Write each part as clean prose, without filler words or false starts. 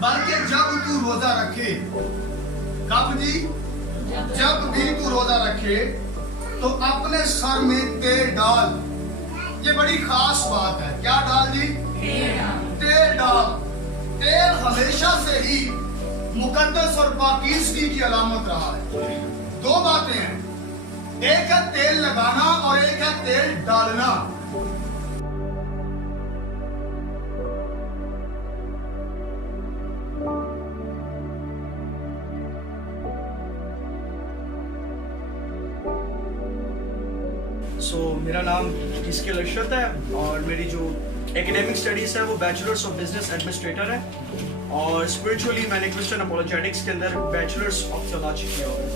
बल्कि जब तू रोजा रखे, कब जी? जब भी तू रोजा रखे तो अपने सर में तेल डाल। ये बड़ी खास बात है। क्या डाल जी? तेल डाल। तेल हमेशा से ही मुकद्दस और पाकीज़गी की अलामत रहा है। दो बातें हैं, एक है तेल लगाना और एक है तेल डालना। मेरा नाम इसके लशरत है और मेरी जो एकेडमिक स्टडीज़ है वो बैचलर्स ऑफ बिजनेस एडमिनिस्ट्रेटर है और स्पिरिचुअली मैंने क्रिश्चियन अपोलोजेटिक्स के अंदर बैचलर्स ऑफ थियोलॉजी किया हुआ है।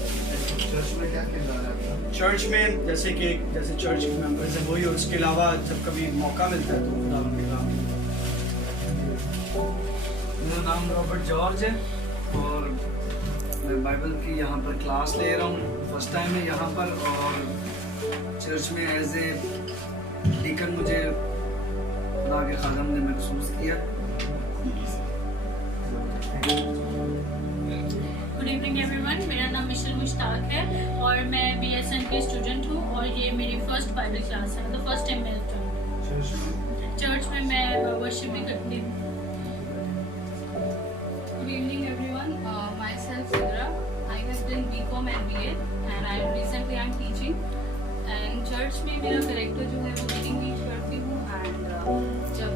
चर्च में क्या किरदार है? चर्च में जैसे चर्च के मेंबर्स हैं वही, और उसके अलावा जब कभी मौका मिलता है तो खुदा के काम। मेरा नाम रॉबर्ट जॉर्ज है और मैं बाइबल की यहाँ पर क्लास ले रहा हूँ। फर्स्ट टाइम है यहाँ पर और चर्च में एज ए डीकन मुझे खुदा के खादम ने महसूस किया। गुड इवनिंग एवरीवन, मेरा नाम मिशेल मुश्ताक है और मैं BSN की स्टूडेंट हूँ और ये मेरी फर्स्ट बाइबल क्लास है, मतलब फर्स्ट टाइम मैं चर्च में मैं वर्शिप भी करती हूँ। Good evening everyone, myself Sidra. I have done BCom and BA and recently I am teaching. And church में मेरा करेक्टर जो है वो रीडिंग टीच करती हूँ एंड जब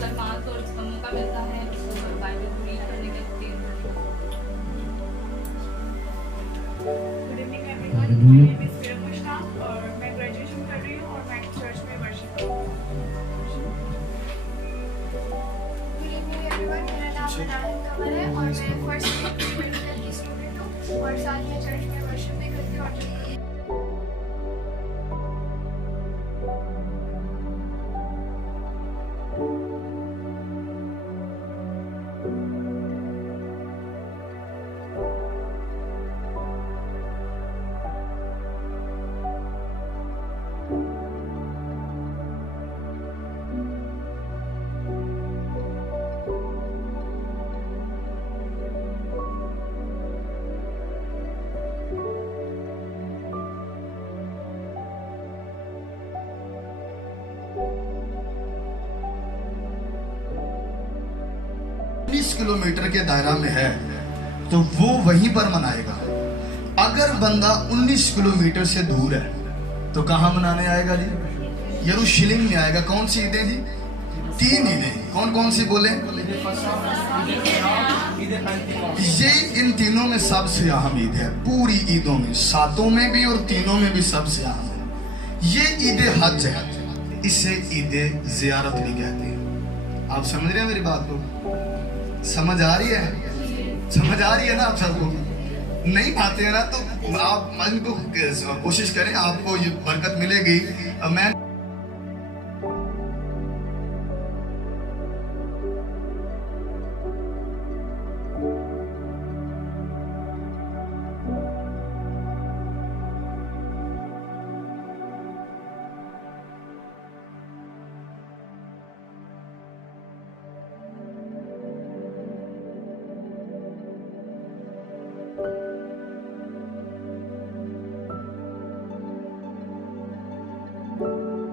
कलमात और मौका मिलता है तो बाइबल को रीड करने के लिए। Good evening everyone, my name is Firam Mushtaq और मैं ग्रेजुएशन कर रही हूँ और मैं चर्च में वर्शिप करती हूँ। गुड इवनिंग एवरीवन, मेरा नाम मनाहिल कमर है और मैं फर्स्ट ईयर की स्टूडेंट हूँ और साथ ही चर्च में वर्शिप भी करती हूँ और किलोमीटर के दायरा में है तो वो वहीं पर मनाएगा। अगर बंदा 19 किलोमीटर से दूर है तो कहां मनाने आएगा जी? यरूशलेम में आएगा। कौन सी ईदें जी? 3 ईदें। कौन कौन सी बोले? ये इन तीनों में सबसे अहम ईद है। पूरी ईदों में, 7 में भी और 3 में भी सबसे अहम है। ये ईद हज है, इसे ईद ज़ियारत भी कहते हैं। आप समझ रहे हैं मेरी बात को? समझ आ रही है? समझ आ रही है ना आप सबको? नहीं पाते हैं ना तो आप इनको कोशिश करें, आपको ये बरकत मिलेगी। मैं Thank you.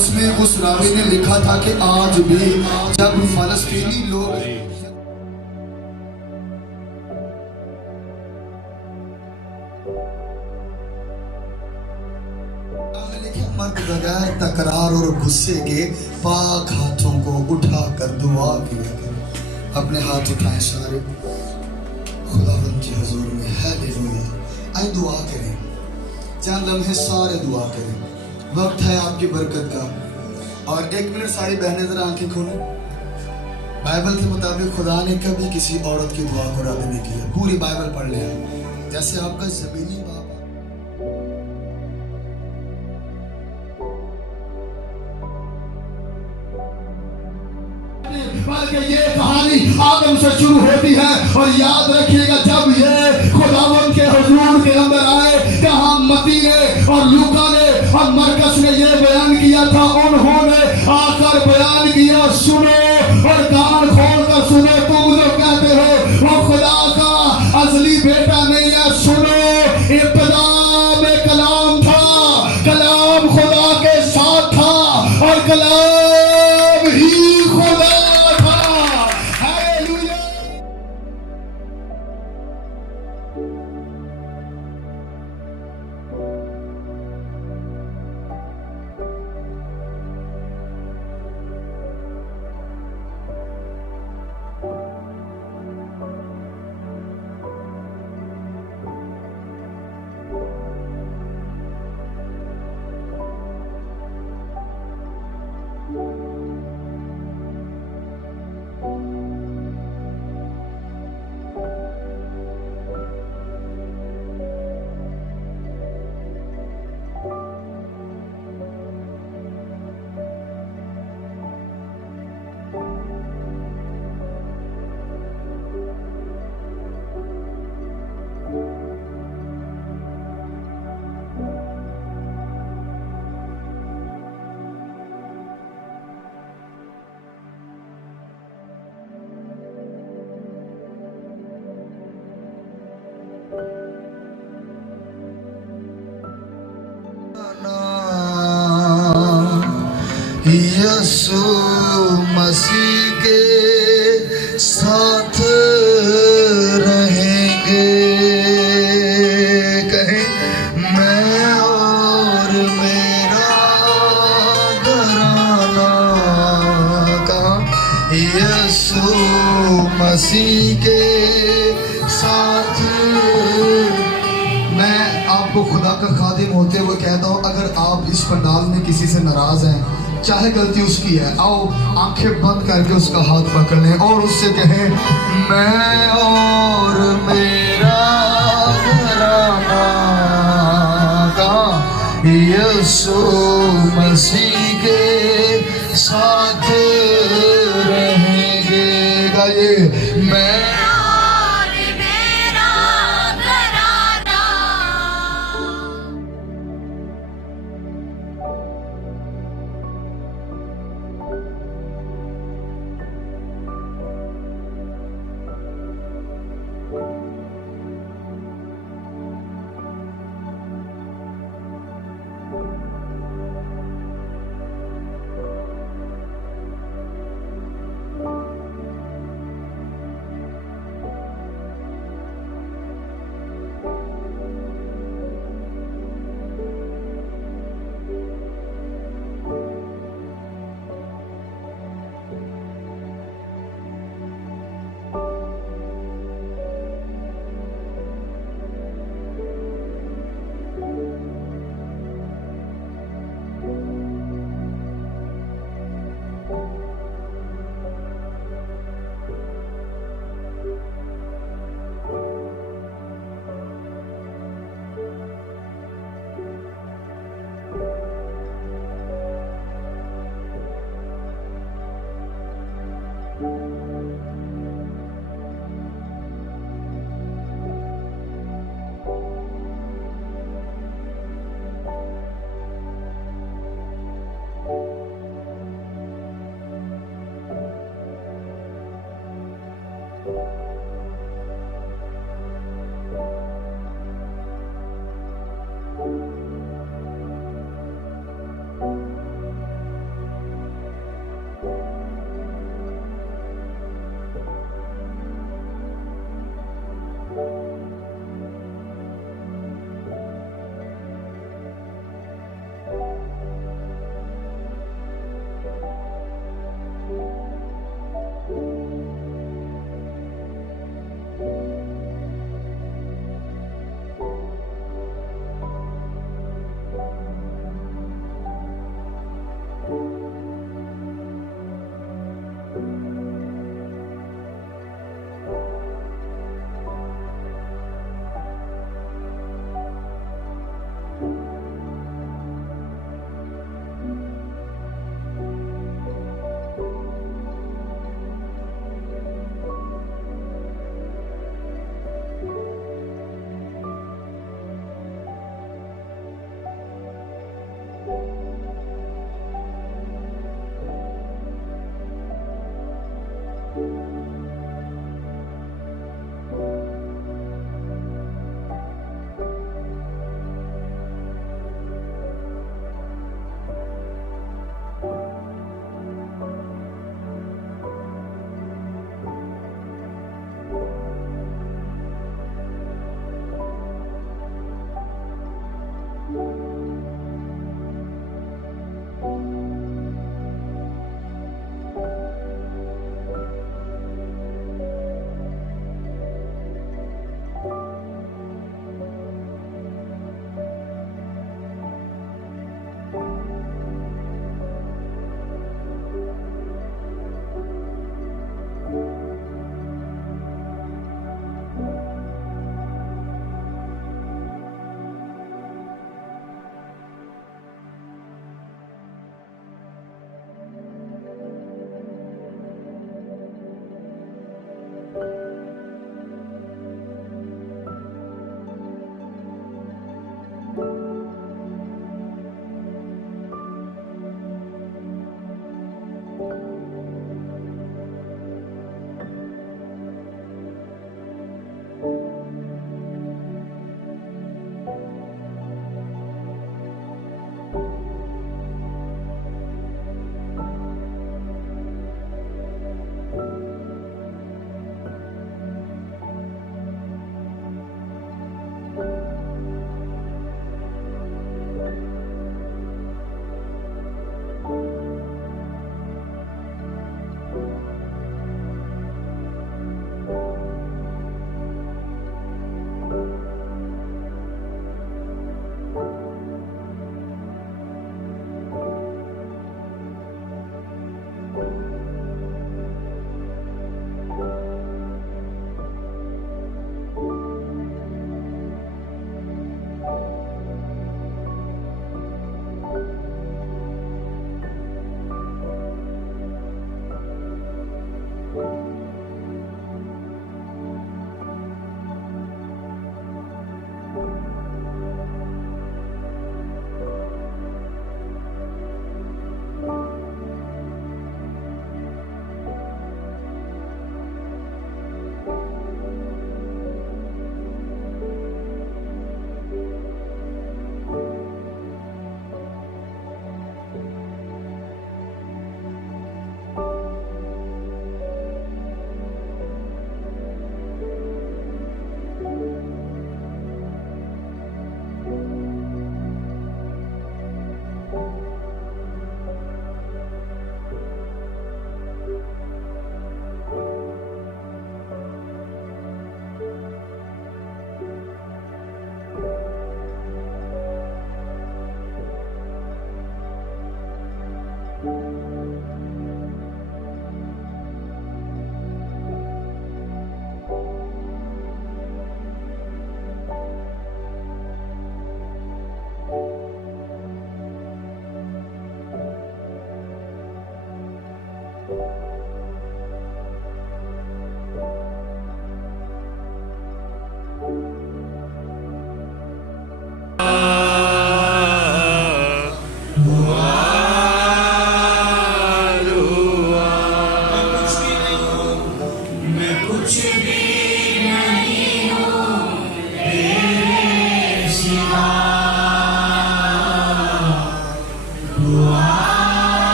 उसमें उस रावी ने लिखा था कि आज भी जब फलस्तीनी लोग मर्द बगैर तकरार और गुस्से के पाक हाथों को उठा कर दुआ किया करें। अपने हाथ उठाएं सारे खुदावंद के हुजूर में। हालेलुया। आए दुआ करें, चंद लम्हे सारे दुआ करें। वक्त है आपकी बरकत का। और 1 मिनट सारी बहनें जरा आंखें खोलें। बाइबल के मुताबिक खुदा ने कभी किसी औरत की दुआ को रद्द नहीं किया। पूरी बाइबल पढ़ लें। जैसे आपका जमीनी बाप बल्कि ये कहानी आदम से शुरू होती है। और याद रखिएगा, जब ये खुदावंद के हुजूर के अंदर आए, जहां मती ने और लूका ने और मरकस ने ये बयान किया था, उन्होंने आकर बयान किया, सुनो और कान खोल कर सुनो। तुम जो कहते हो वो खुदा का असली बेटा नहीं है, सुनो। इब्तिदा में कलाम था, कलाम खुदा के साथ था और कलाम ही खुदा। यीशु मसीह के साथ रहेंगे। कहें मैं और मेरा घराना। कहा यीशु मसीह के साथ। मैं आपको खुदा का खादिम होते हुए कहता हूँ, अगर आप इस पंडाल में किसी से नाराज हैं, चाहे गलती उसकी है, आओ आंखें बंद करके उसका हाथ पकड़ लें और उससे कहें मैं और मेरा घराना। कहा यीशु मसीह के साथ रहेंगे। गाइए मैं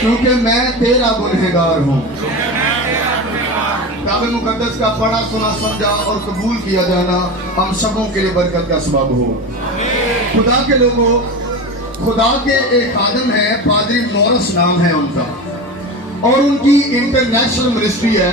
क्योंकि मैं तेरा गुनहगार हूँ। किताब मुकद्दस का पढ़ा सुना समझा और कबूल किया जाना हम सबों के लिए बरकत का सबब हो। खुदा के लोगों, खुदा के एक खादिम है, पादरी मॉरिस नाम है उनका, और उनकी इंटरनेशनल मिनिस्ट्री है।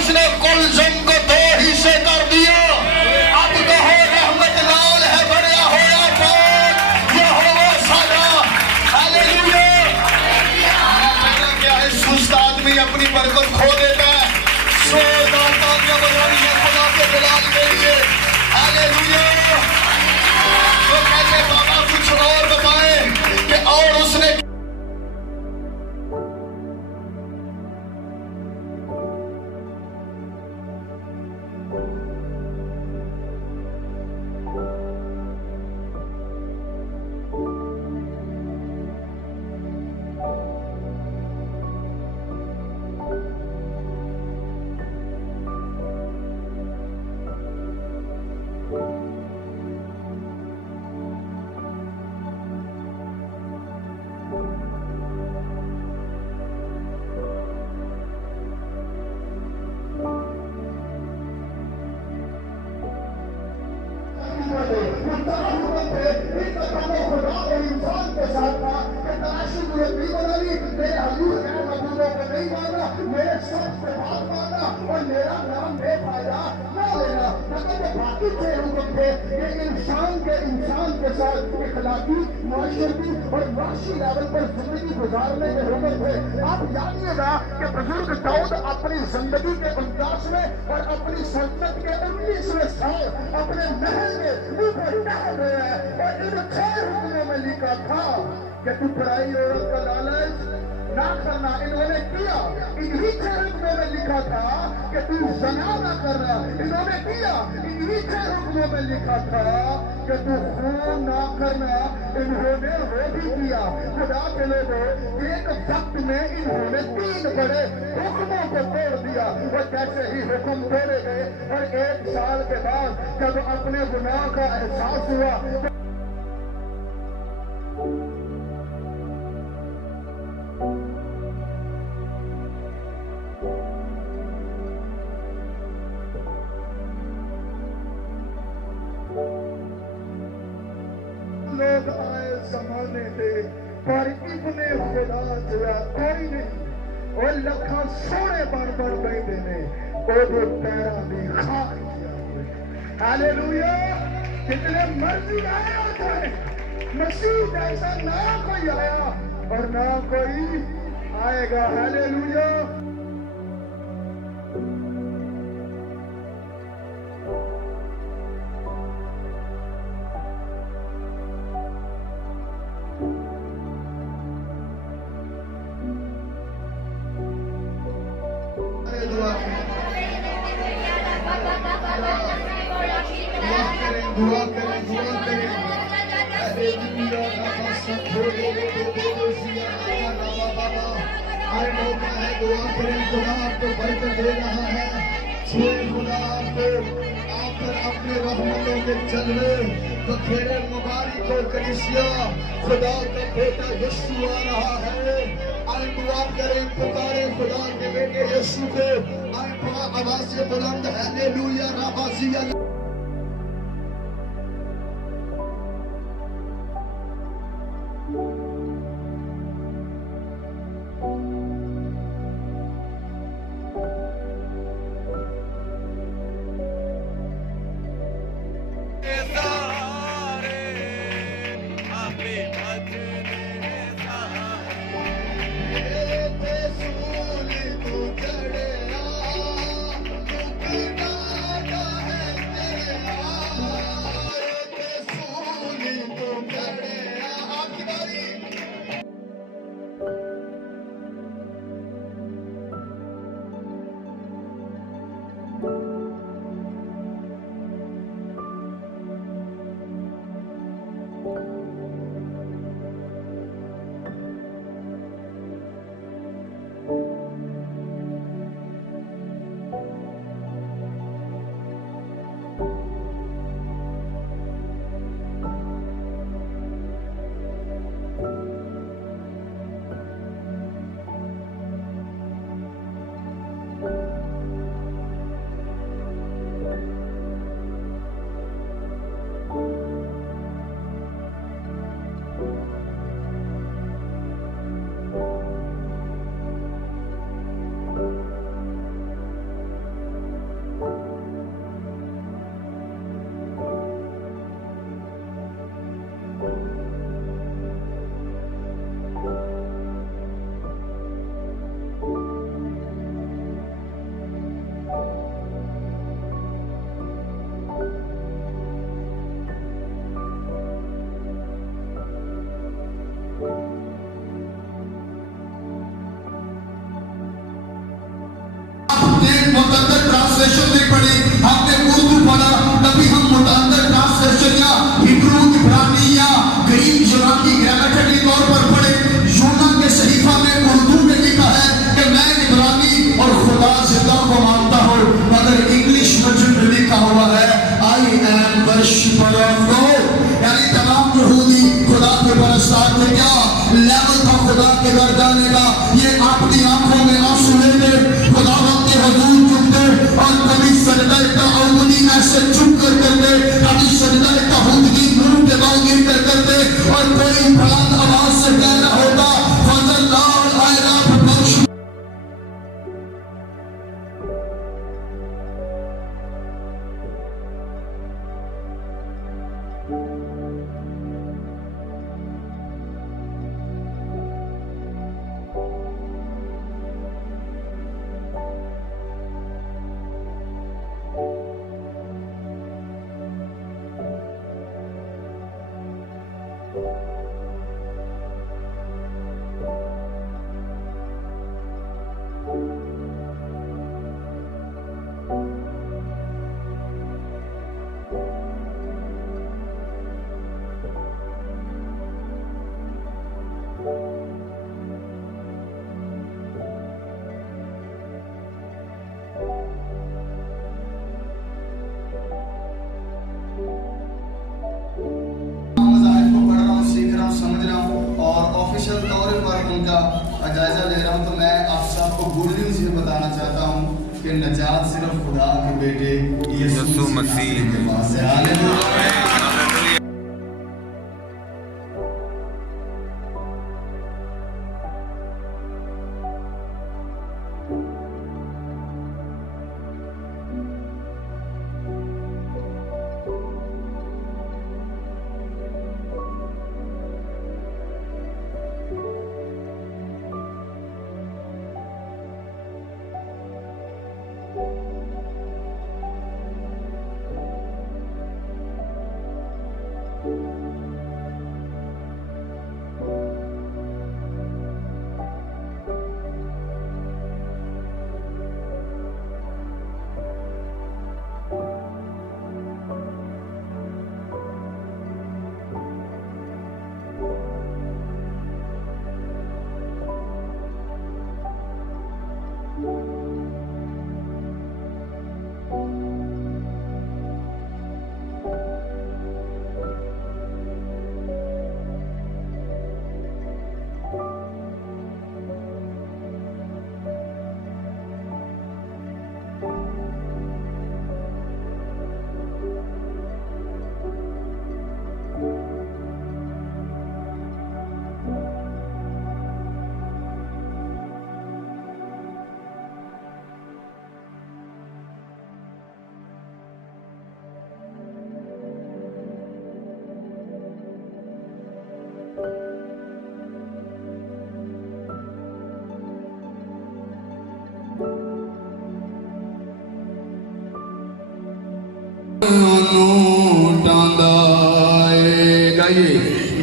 उसने कुलजम को 2 हिस्से कर दिया। अब कहो रहमत लाल है बढ़िया होया कौन, ये हो वो सारा। हालेलुया। मैं कहना क्या है, सुस्त आदमी अपनी बरकत खो देता है। सो दाता क्या बजानी है खुदा के बिलाल के लिए। हालेलुया। तो कहते बाबा कुछ और बताए कि और उसने इंसान के साथ इखलाकी, माशरती और वाशी लेवल पर जिंदगी गुजारने के हुक्म थे। आप जानिएगा कि बुजुर्ग दाऊद अपनी जिंदगी के 49 में और अपनी सल्तनत के 19वें साल अपने महल के ऊपर टहल रहे हैं और इन 6 हुक्मों में लिखा था कि तू पराई औरत का लालच ना करना। इन्होंने किया। इन्हीं 6 हुक्मों में लिखा था कि तू ज़ना ना करना। इन्होंने किया। इन्हीं 6 हुक्मों में लिखा था कि तू खून ना करना। इन्होंने वो भी किया। खुदा के लोगों, एक वक्त में इन्होंने 3 बड़े हुक्मों को तोड़ दिया और जैसे ही हुक्म तोड़े गए और 1 साल के बाद जब अपने गुनाह का एहसास हुआ लोग आए जमाने थे पर इतने खुदा जुड़ा कोई नहीं और लखा सोने बन बैठे ने ओदे पैरा दी खाक किया। हालेलुया। जितने मर्जी आए और जाए, मसीह जैसा ना कोई आया और ना कोई आएगा। हालेलुया। दुआ करें, दुआ करें। हर मौका है, दुआ करें। खुदा आपको बरकत दे रहा है। खुदा आपको आप पर अपने रहमतों के जलवे तो खेरे मुबारक हो कलीसिया। खुदा का बेटा यीशु आ रहा है। आए दुआ करें, पुकारे खुदा के बेटे यीशु को। आए बड़ा आवाज से बुलंद हालेलुया राबाजिया। ट्रांसलेशन नहीं पढ़ी, हमने उर्दू पढ़ा, तभी हम मुतअद्दिद ट्रांसलेशन या हिब्रू, इब्रानी या ग्रीक यूनानी ग्रामेटिकली तौर पर पढ़े। यूना के सहीफा में उर्दू में लिखा है कि मैं इब्रानी और खुदा जिंदा को मानता हूँ, मगर इंग्लिश वर्जन में लिखा हुआ है I am worshipper of God. यानी तमाम यहूदी खुदा के परस्तार थे। क्या लेवल था खुदा के घर जाने का? ये अपनी आंखों में आंसू लेते, खुदावंद के हुजूर झुकते और कभी सजदा तअव्वुदी ऐसे झुक कर करते, कभी सजदा तहज्जुदी मुंह के बल गिर कर करते, और कोई बुलंद आवाज से कहना होता फजल लॉर्ड आई लव बख्श। समझ रहा हूँ और ऑफिशियल तौर पर उनका जायजा ले रहा हूँ। तो मैं आप सबको गुड न्यूज़ ये बताना चाहता हूँ कि नजात सिर्फ खुदा के बेटे यीशु मसीह के पास है। हालेलुया।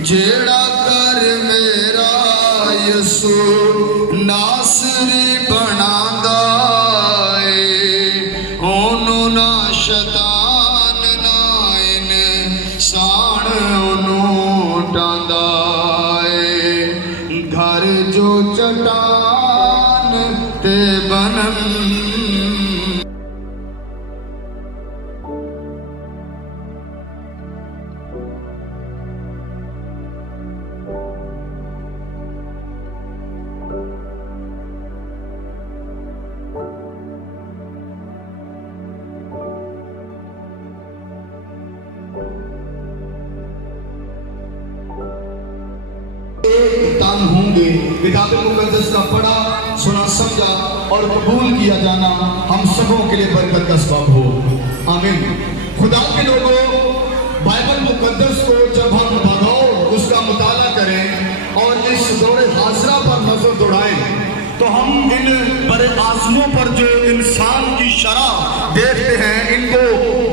जेड़ा कर मेरा यसु नासरी बनांदा ए ओनू ना शैतान ना इंसान ओनू टांदा ए घर जो चट्टान ते बनम तान होंगे। किताब मुकद्दस का पढ़ा सुना समझा और कबूल किया जाना हम सबों के लिए बरकत का सबब हो। आमीन। खुदा के लोगों, बाइबल मुकद्दस को जब हम बगौर उसका मुताला करें और इस दौरे हाजरा पर नजर दौड़ाएं तो हम इन बड़े आज़मों पर जो इंसान की शरह देखते हैं, इनको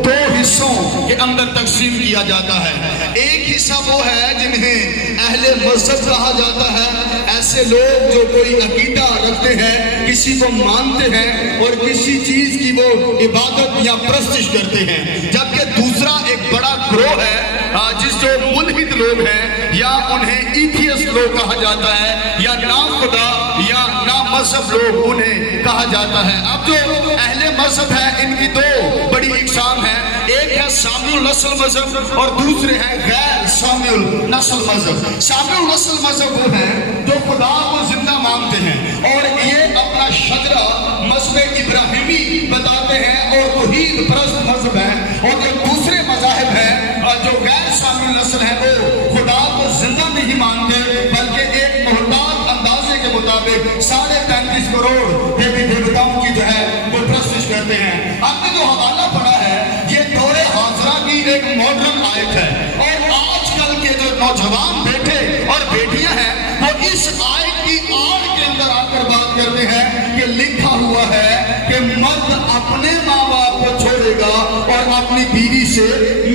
दो हिस्सों के अंदर अंदर तकसीम किया जाता है। एक हिस्सा वो है जिन्हें अहले मजहब कहा जाता है, ऐसे लोग जो कोई अकीदा रखते हैं, किसी को मानते हैं और किसी चीज की वो इबादत या प्रस्तिश करते हैं। जबकि दूसरा एक बड़ा ग्रोह है जिस जो मुल्हिद लोग हैं या उन्हें इथियस्ट लोग कहा जाता है, या ना खुदा या ना मजहब लोग उन्हें कहा जाता है। अब जो अहले मजहब है इनकी दो बड़ी इकसाम है, एक है शामिउल नस्ल मजहब और दूसरे हैं गैर शामिउल नस्ल मजहब। शामिउल नस्ल मजहब वो है जो खुदा को जिंदा मानते हैं और ये अपना शजरा मजहब इब्राहिमी बताते हैं और तौहीद परस्त मजहब है। और जो दूसरे मजाहिब है जो गैर शामिउल नस्ल है वो खुदा को जिंदा नहीं मानते, बल्कि एक मोहताज अंदाजे के मुताबिक 35.5 करोड़ देवी देवताओं की जो है वो प्रस्तुत करते हैं। आपने जो हवाला पढ़ा है ये दौरे हाजरा की एक मॉडर्न आयत है और आजकल के जो नौजवान बेटे और बेटियां हैं वो इस आयत की आड़ के अंदर आकर बात करते हैं कि लिखा हुआ है कि मर्द अपने माँ बाप को छोड़ेगा और अपनी बीवी से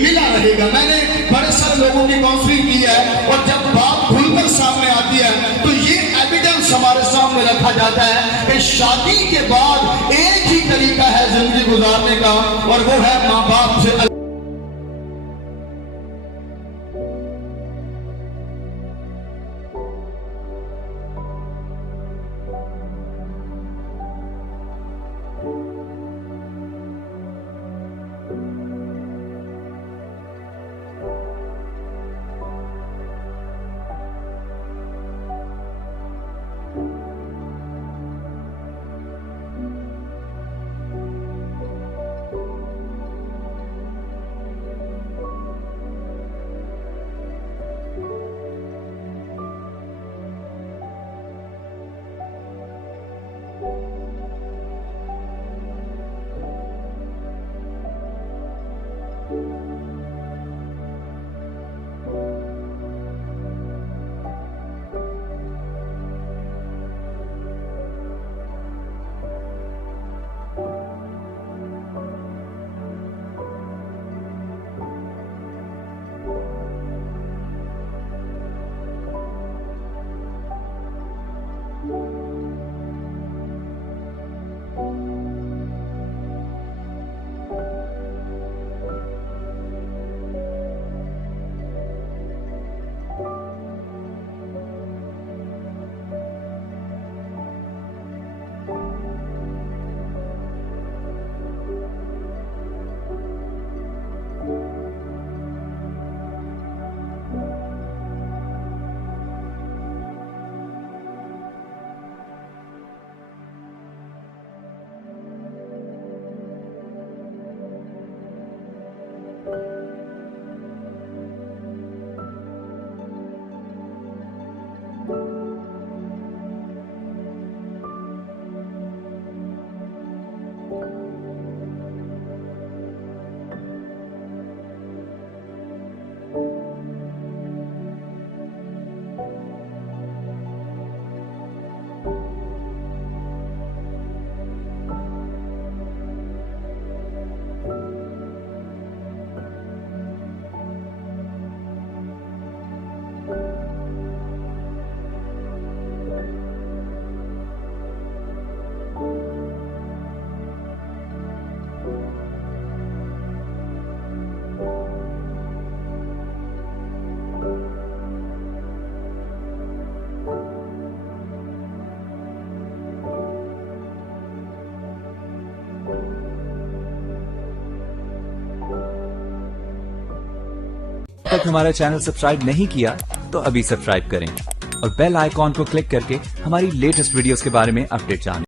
मिला रहेगा। मैंने बड़े सारे लोगों की काउंसलिंग की है और जब बात खुलकर सामने आती है तो ये एविडेंस हमारे सामने रखा जाता है कि शादी के बाद एक ही तरीका है जिंदगी गुजारने का और वो है माँ बाप से। तक हमारा चैनल सब्सक्राइब नहीं किया तो अभी सब्सक्राइब करें और बेल आइकॉन को क्लिक करके हमारी लेटेस्ट वीडियोस के बारे में अपडेट जानें।